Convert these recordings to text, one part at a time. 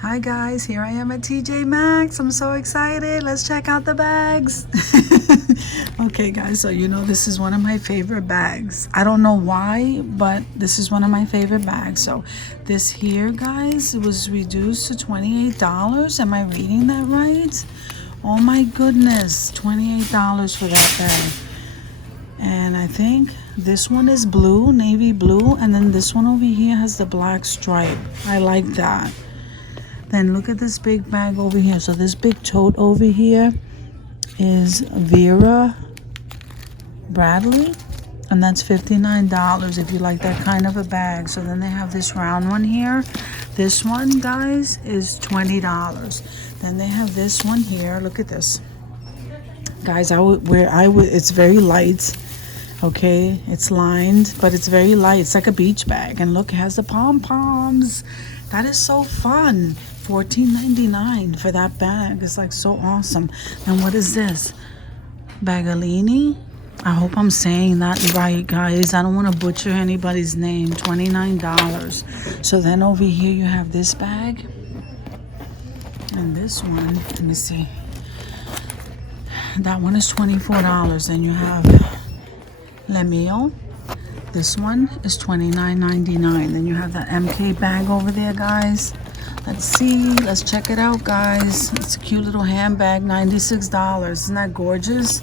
Hi guys, here I am at TJ Maxx. I'm so excited. Let's check out the bags. Okay guys, so you know this is one of my favorite bags. I don't know why, but this is one of my favorite bags. So this here, guys, it was reduced to $28. Am I reading that right? Oh my goodness, $28 for that bag. And I think this one is blue, navy blue, and then this one over here has the black stripe. I like that. Then look at this big bag over here. So this big tote over here is Vera Bradley, and that's $59 if you like that kind of a bag. So then they have this round one here. This one, guys, is $20. Then they have this one here. Look at this, guys. It's very light. Okay, it's lined, but it's very light. It's like a beach bag, and look, it has the pom poms. That is so fun. $14.99 for that bag. It's like so awesome. And what is this? Bagalini? I hope I'm saying that right, guys. I don't want to butcher anybody's name. $29. So then over here you have this bag. And this one, let me see. That one is $24. Then you have Le Mio. This one is $29.99. Then you have that MK bag over there, guys. Let's see. Let's check it out, guys. It's a cute little handbag, $96. Isn't that gorgeous?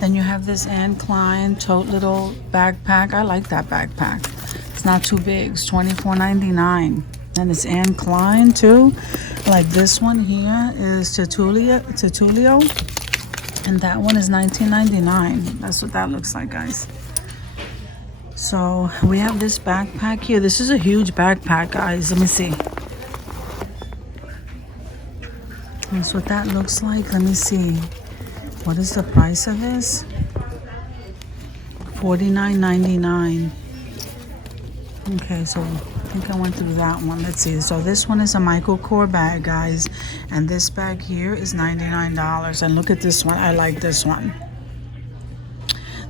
Then you have this Anne Klein tote little backpack. I like that backpack. It's not too big. It's $24.99. And it's Anne Klein too. Like this one here is Tertulio. And that one is $19.99. That's what that looks like, guys. So we have this backpack here. This is a huge backpack, guys. Let me see. That's what that looks like. Let me see. What is the price of this? $49.99. Okay, so I think I went through that one. Let's see. So this one is a Michael Kors bag, guys. And this bag here is $99. And look at this one. I like this one.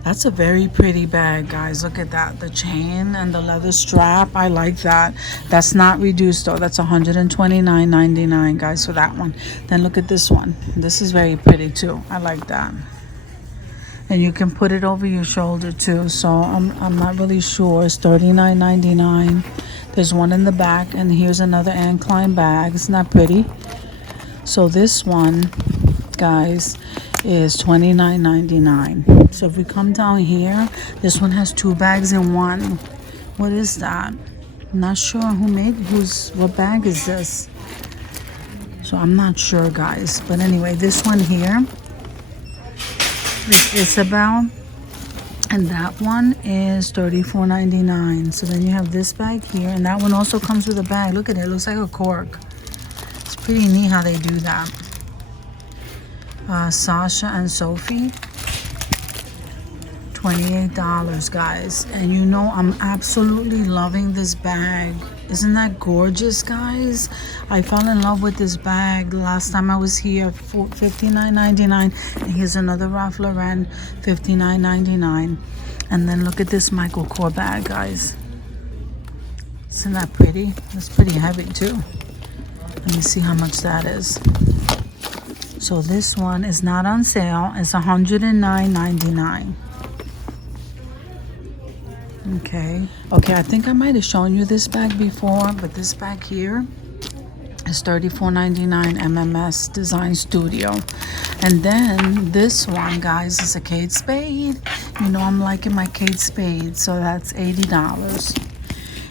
That's a very pretty bag, guys. Look at that. The chain and the leather strap. I like that. That's not reduced, though. That's $129.99, guys, for that one. Then look at this one. This is very pretty, too. I like that. And you can put it over your shoulder, too. So I'm not really sure. It's $39.99. There's one in the back. And here's another Anne Klein bag. Isn't that pretty? So this one, guys, is $29.99. So if we come down here, this one has two bags in one. What is that? I'm not sure what bag is this? So I'm not sure, guys. But anyway, this one here is Isabel, and that one is $34.99. So then you have this bag here, and that one also comes with a bag. Look at it. It looks like a cork. It's pretty neat how they do that. Sasha and Sophie, $28, guys. And you know I'm absolutely loving this bag. Isn't that gorgeous, guys? I fell in love with this bag last time I was here for $59.99. And here's another Ralph Lauren, $59.99. And then look at this Michael Kors bag, guys. Isn't that pretty? It's pretty heavy too. Let me see how much that is. So this one is not on sale. It's $109.99. Okay, I think I might have shown you this bag before, but this bag here is $34.99 MMS Design Studio. And then this one, guys, is a Kate Spade. You know I'm liking my Kate Spade, so that's $80.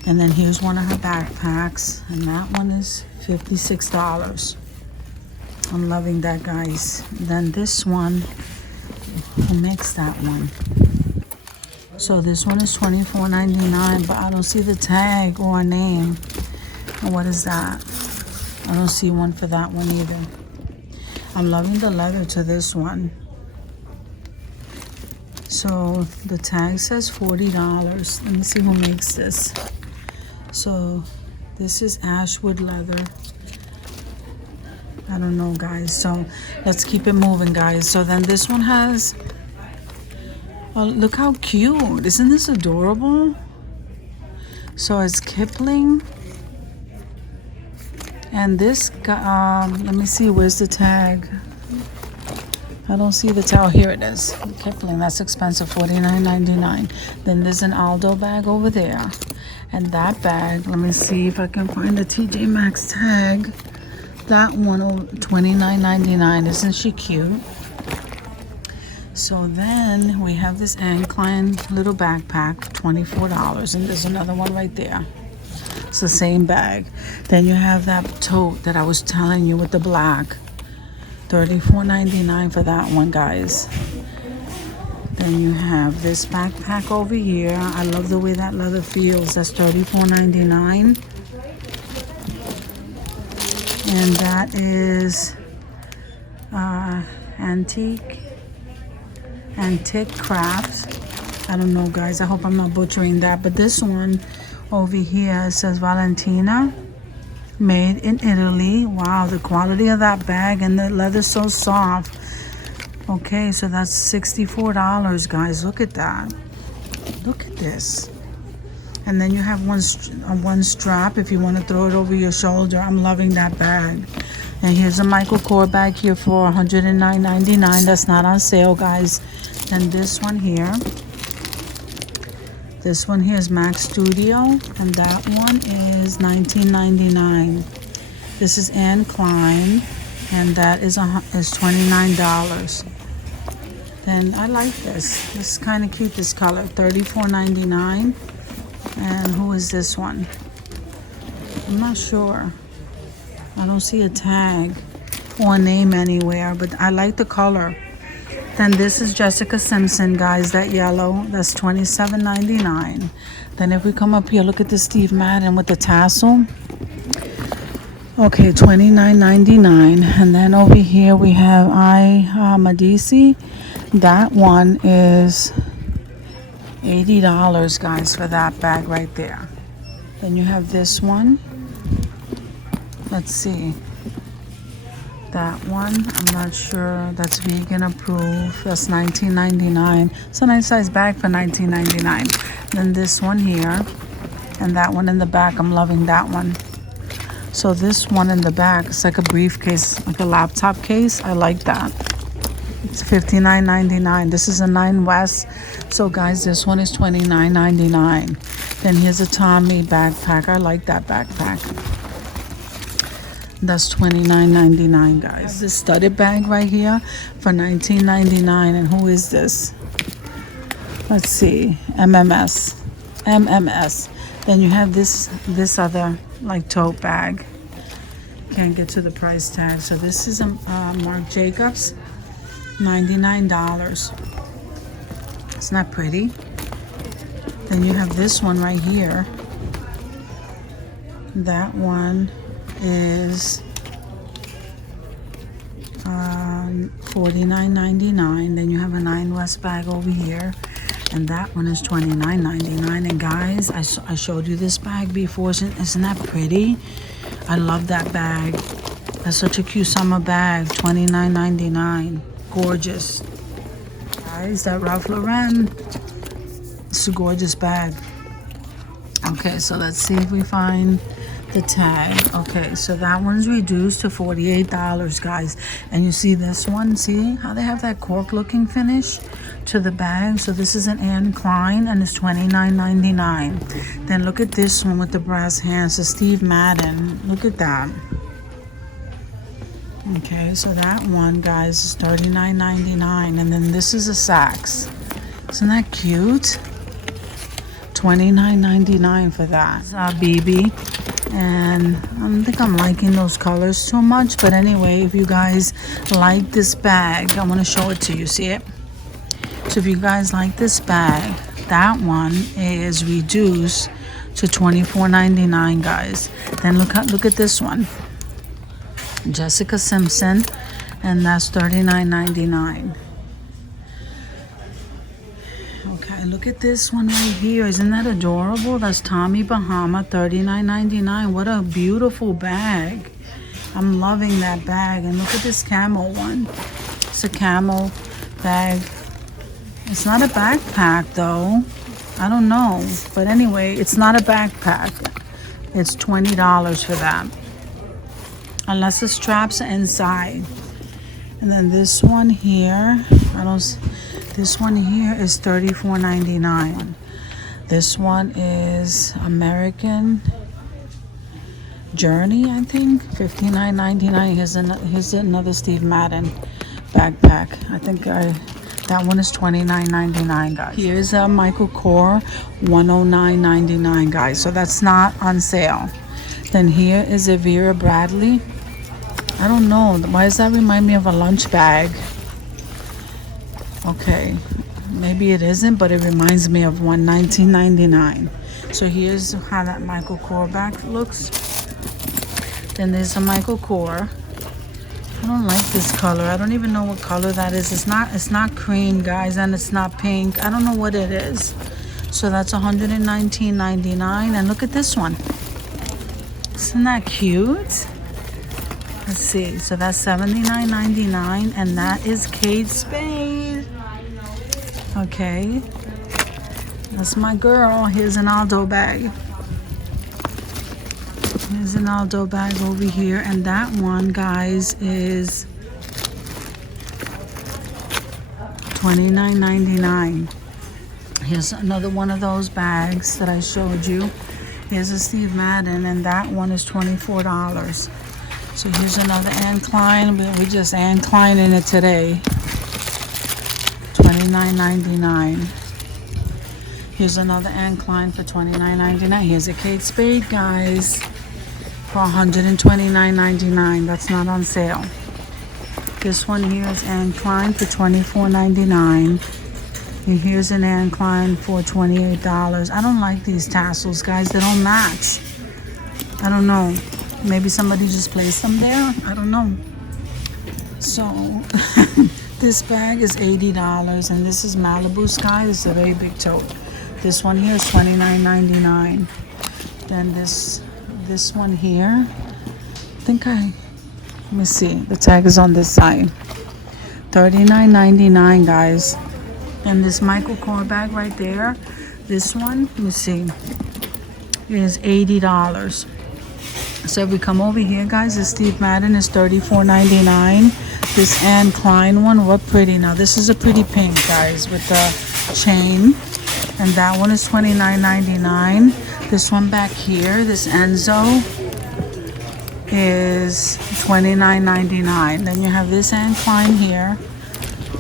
And then here's one of her backpacks, and that one is $56. I'm loving that, guys. Then this one, who makes that one? So this one is $24.99, but I don't see the tag or a name. And what is that? I don't see one for that one either. I'm loving the leather to this one. So the tag says $40. Let me see who makes this. So this is Ashwood leather. I don't know, guys. So let's keep it moving, guys. So then this one has, oh, look how cute. Isn't this adorable? So it's Kipling. And this, let me see, where's the tag? I don't see the towel. Here it is. Kipling, that's expensive, $49.99. Then there's an Aldo bag over there. And that bag, let me see if I can find the TJ Maxx tag. That one, $29.99. Isn't she cute? So then we have this Anne Klein little backpack, $24. And there's another one right there. It's the same bag. Then you have that tote that I was telling you with the black. $34.99 for that one, guys. Then you have this backpack over here. I love the way that leather feels. That's $34.99. And that is antique craft. I don't know, guys. I hope I'm not butchering that. But this one over here, it says Valentina. Made in Italy. Wow, the quality of that bag, and the leather's so soft. Okay, so that's $64, guys. Look at that. Look at this. And then you have one strap if you want to throw it over your shoulder. I'm loving that bag. And here's a Michael Kors bag here for $109.99. That's not on sale, guys. And this one here. This one here is MAXX Studio, and that one is $19.99. This is Anne Klein, and that is $29. Then I like this. This is kind of cute, this color, $34.99. And who is this one? I'm not sure. I don't see a tag or a name anywhere, but I like the color. Then this is Jessica Simpson, guys, that yellow. That's $27.99. Then if we come up here, look at the Steve Madden with the tassel. Okay, $29.99. And then over here we have Medici. That one is $80, guys, for that bag right there. Then you have this one. Let's see. That one, I'm not sure. That's vegan approved. That's $19.99. It's a nice size bag for $19.99. Then this one here, and that one in the back. I'm loving that one. So this one in the back, it's like a briefcase, like a laptop case. I like that. It's $59.99. This is a 9 West. So guys, this one is $29.99. Then here's a Tommy backpack. I like that backpack. That's $29.99, guys. This studded bag right here for $19.99. And who is this? Let's see. MMS. Then you have this other like tote bag. Can't get to the price tag. So this is a Marc Jacobs, $99. It's not pretty. Then you have this one right here. That one is $49.99. Then you have a 9 West bag over here, and that one is $29.99. And guys, I showed you this bag before. Isn't that pretty? I love that bag. That's such a cute summer bag. $29.99. Gorgeous. Guys, that Ralph Lauren. It's a gorgeous bag. Okay, so let's see if we find the tag. Okay, so that one's reduced to $48, guys. And you see this one, see how they have that cork looking finish to the bag? So this is an Anne Klein, and it's $29.99. Then look at this one with the brass hands, the Steve Madden. Look at that. Okay, so that one, guys, is $39.99. And then this is a Saks. Isn't that cute? $29.99 for that. It's BB. And I think I'm liking those colors too much. But anyway, if you guys like this bag, I want to show it to you. See it? So if you guys like this bag, that one is reduced to $24.99, guys. Then look at this one. Jessica Simpson, and that's $39.99. Okay, look at this one right here. Isn't that adorable? That's Tommy Bahama, $39.99. What a beautiful bag. I'm loving that bag. And look at this camel one. It's a camel bag. It's not a backpack though. I don't know. But anyway, it's not a backpack. It's $20 for that. unless the straps are inside. And then this one here, this one here is $34.99. This one is American Journey, I think, $59.99. Here's another Steve Madden backpack. I think that one is $29.99, guys. Here's a Michael Kors, $109.99, guys. So that's not on sale. Then here is a Vera Bradley. I don't know. Why does that remind me of a lunch bag? Okay, maybe it isn't, but it reminds me of one, $19.99. So here's how that Michael Kors bag looks. Then there's a Michael Kors. I don't like this color. I don't even know what color that is. It's not cream, guys, and it's not pink. I don't know what it is. So that's $119.99. And look at this one. Isn't that cute? Let's see. So that's $79.99, and that is Kate Spade. Okay. That's my girl. Here's an Aldo bag. Here's an Aldo bag over here, and that one, guys, is $29.99. Here's another one of those bags that I showed you. Here's a Steve Madden, and that one is $24. So here's another Anne Klein. We just Anne Klein in it today. $29.99. Here's another Anne Klein for $29.99. Here's a Kate Spade, guys, for $129.99. That's not on sale. This one here is Anne Klein for $24.99. And here's an Anne Klein for $28. I don't like these tassels, guys. They don't match. I don't know. Maybe somebody just placed them there. I don't know. So this bag is $80, and this is Malibu Sky. This is a very big tote. This one here is $29.99. Then this one here, let me see. The tag is on this side. $39.99, guys. And this Michael Kors bag right there, this one, let me see, is $80. So if we come over here, guys, this Steve Madden is $34.99. This Anne Klein one, what pretty. Now this is a pretty pink, guys, with the chain. And that one is $29.99. This one back here, this Enzo, is $29.99. Then you have this Anne Klein here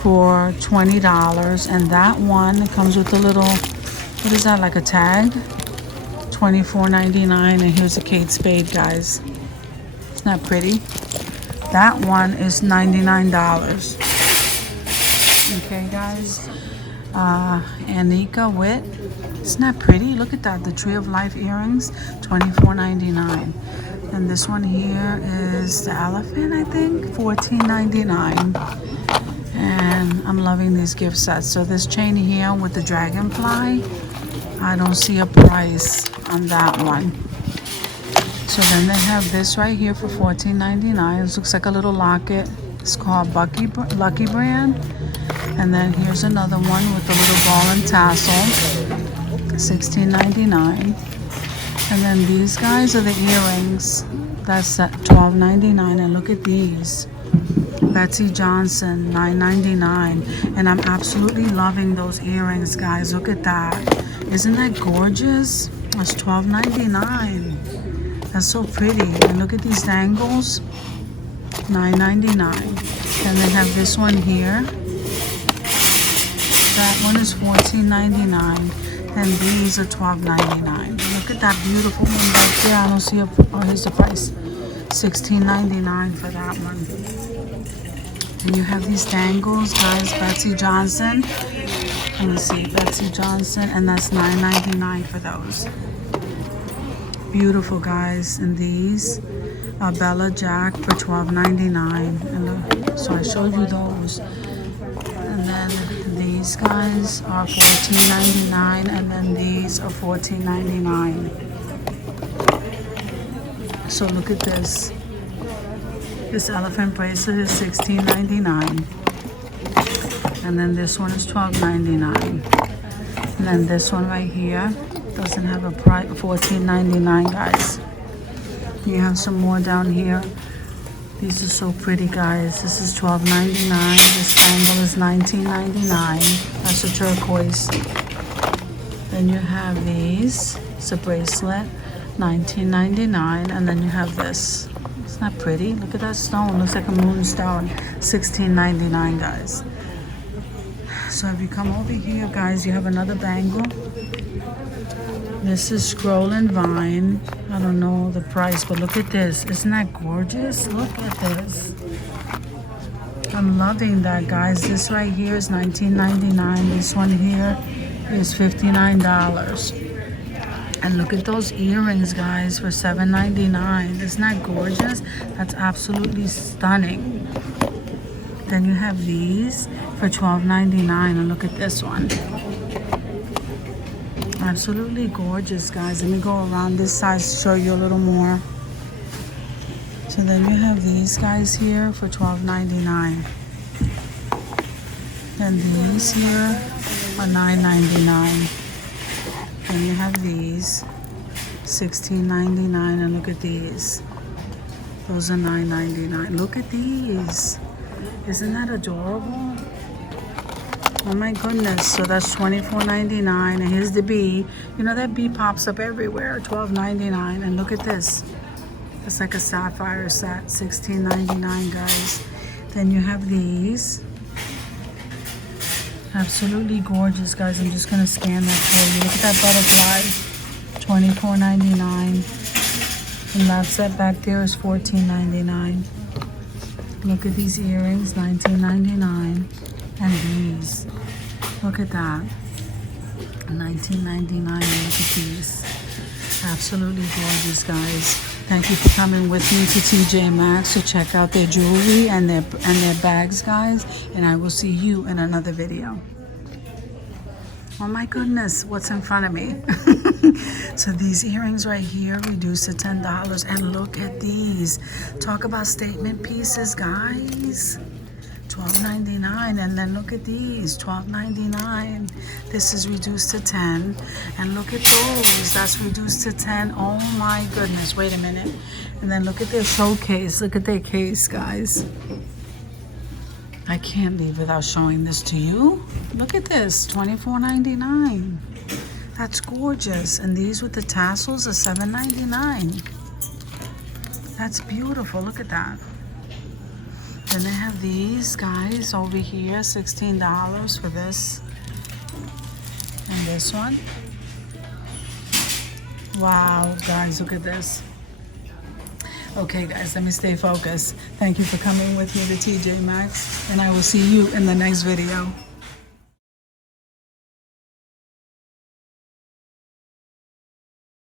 for $20. And that one, it comes with a little, what is that, like a tag? $24.99. And here's a Kate Spade, guys. Isn't that pretty? That one is $99. Okay, guys. Anika Witt. Isn't that pretty? Look at that. The Tree of Life earrings, $24.99. And this one here is the elephant, I think, $14.99. And I'm loving these gift sets. So this chain here with the dragonfly, I don't see a price on that one. So then they have this right here for $14.99. This looks like a little locket. It's called Lucky Brand. And then here's another one with a little ball and tassel, $16.99. And then these guys are the earrings. That's at $12.99. And look at these. Betsy Johnson, $9.99. And I'm absolutely loving those earrings, guys. Look at that. Isn't that gorgeous? That's $12.99. That's so pretty. And look at these dangles, $9.99. And they have this one here. That one is $14.99. And these are $12.99. Look at that beautiful one right there. I don't see a, oh, here's the price. $16.99 for that one. And you have these dangles, guys. Betsy Johnson. Let me see, Betsy Johnson, and that's $9.99 for those. Beautiful, guys. And these are Bella Jack for $12.99. And look, so I showed you those. And then these guys are $14.99, and then these are $14.99. So look at this. This elephant bracelet is $16.99. And then this one is $12.99. And then this one right here doesn't have a price, $14.99, guys. You have some more down here These are so pretty, guys. This is $12.99. This bangle is $19.99. That's a turquoise. Then you have these. It's a bracelet, $19.99. And then you have this. Isn't that pretty? Look at that stone. Looks like a moonstone. $16.99, guys. So if you come over here, guys, you have another bangle. This is scroll and vine. I don't know the price, but look at this. Isn't that gorgeous? Look at this. I'm loving that, guys. This right here is $19.99. This one here is $59. And look at those earrings, guys, for $7.99. Isn't that gorgeous? That's absolutely stunning. Then you have these for $12.99. And look at this one. Absolutely gorgeous, guys. Let me go around this side to show you a little more. So then you have these guys here for $12.99. And these here are $9.99. Then you have these, $16.99. And look at these. Those are $9.99. Look at these. Isn't that adorable? Oh my goodness. So that's $24.99. And here's the bee. You know that bee pops up everywhere. $12.99. And look at this. It's like a sapphire set. $16.99, guys. Then you have these. Absolutely gorgeous, guys. I'm just going to scan that for you. Look at that butterfly. $24.99. And that set back there is $14.99. Look at these earrings. $19.99. And these. Look at that. $19.99. Look at these. Absolutely gorgeous, guys. Thank you for coming with me to TJ Maxx to check out their jewelry and their bags, guys. And I will see you in another video. Oh my goodness, what's in front of me? So these earrings right here reduced to $10. And look at these. Talk about statement pieces, guys. $12.99. And then look at these, $12.99. This is reduced to $10. And look at those, that's reduced to $10. Oh my goodness, wait a minute. And then look at their showcase. Look at their case, guys. I can't leave without showing this to you. Look at this, $24.99. That's gorgeous. And these with the tassels are $7.99. That's beautiful. Look at that. Then they have these guys over here, $16 for this and this one. Wow, guys, look at this. Okay, guys, let me stay focused. Thank you for coming with me to TJ Maxx, and I will see you in the next video.